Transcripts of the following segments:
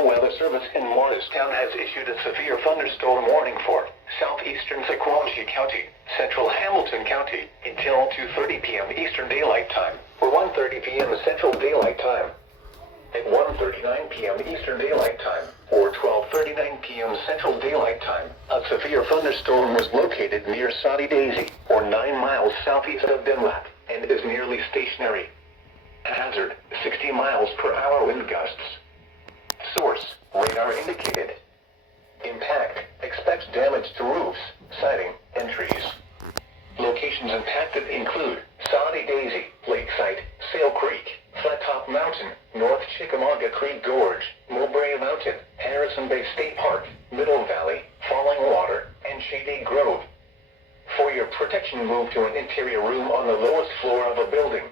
National Weather Service in Morristown has issued a severe thunderstorm warning for southeastern Sequatchie County, central Hamilton County, until 2:30 p.m. Eastern Daylight Time, or 1:30 p.m. Central Daylight Time. At 1:39 p.m. Eastern Daylight Time, or 12:39 p.m. Central Daylight Time, a severe thunderstorm was located near Saudi Daisy, or 9 miles southeast of Denlat, and is nearly stationary. Hazard, 60 miles per hour wind gusts. Source, radar indicated. Impact, expects damage to roofs, siding, and trees. Locations impacted include Saudi Daisy, Lakeside, Sail Creek, Flat Top Mountain, North Chickamauga Creek Gorge, Mowbray Mountain, Harrison Bay State Park, Middle Valley, Falling Water, and Shady Grove. For your protection, move to an interior room on the lowest floor of a building.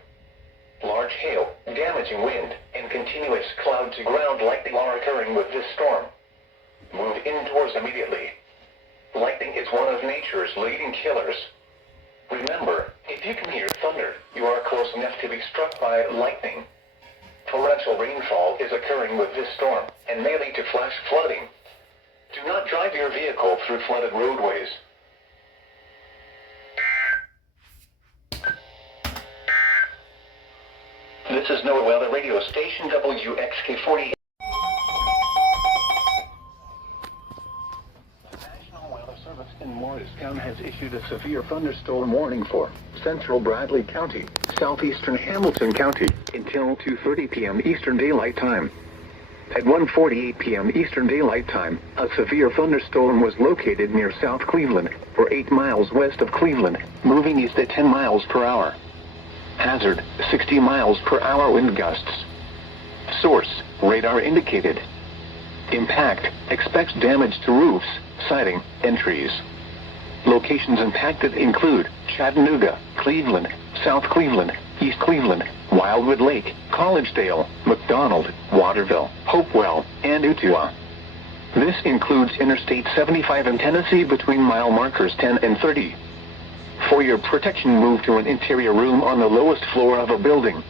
Large hail, damaging wind, and continuous cloud-to-ground lightning are occurring with this storm. Move indoors immediately. Lightning is one of nature's leading killers. Remember, if you can hear thunder, you are close enough to be struck by lightning. Torrential rainfall is occurring with this storm, and may lead to flash flooding. Do not drive your vehicle through flooded roadways. This is NOAA Weather Radio Station WXK-40. The National Weather Service in Morristown has issued a severe thunderstorm warning for central Bradley County, southeastern Hamilton County, until 2:30 p.m. Eastern Daylight Time. At 1:48 p.m. Eastern Daylight Time, a severe thunderstorm was located near South Cleveland, or 8 miles west of Cleveland, moving east at 10 miles per hour. Hazard, 60 miles per hour wind gusts. Source, radar indicated. Impact, expects damage to roofs, siding, and trees. Locations impacted include Chattanooga, Cleveland, South Cleveland, East Cleveland, Wildwood Lake, Collegedale, McDonald, Waterville, Hopewell, and Utua. This includes Interstate 75 in Tennessee between mile markers 10 and 30. For your protection, move to an interior room on the lowest floor of a building.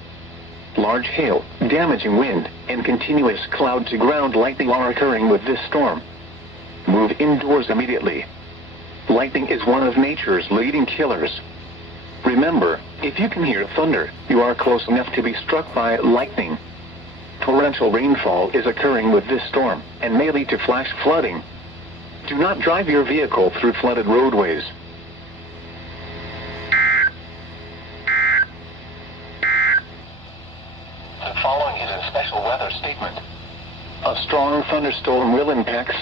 Large hail, damaging wind, and continuous cloud-to-ground lightning are occurring with this storm. Move indoors immediately. Lightning is one of nature's leading killers. Remember, if you can hear thunder, you are close enough to be struck by lightning. Torrential rainfall is occurring with this storm, and may lead to flash flooding. Do not drive your vehicle through flooded roadways. The following is a special weather statement. A strong thunderstorm will impact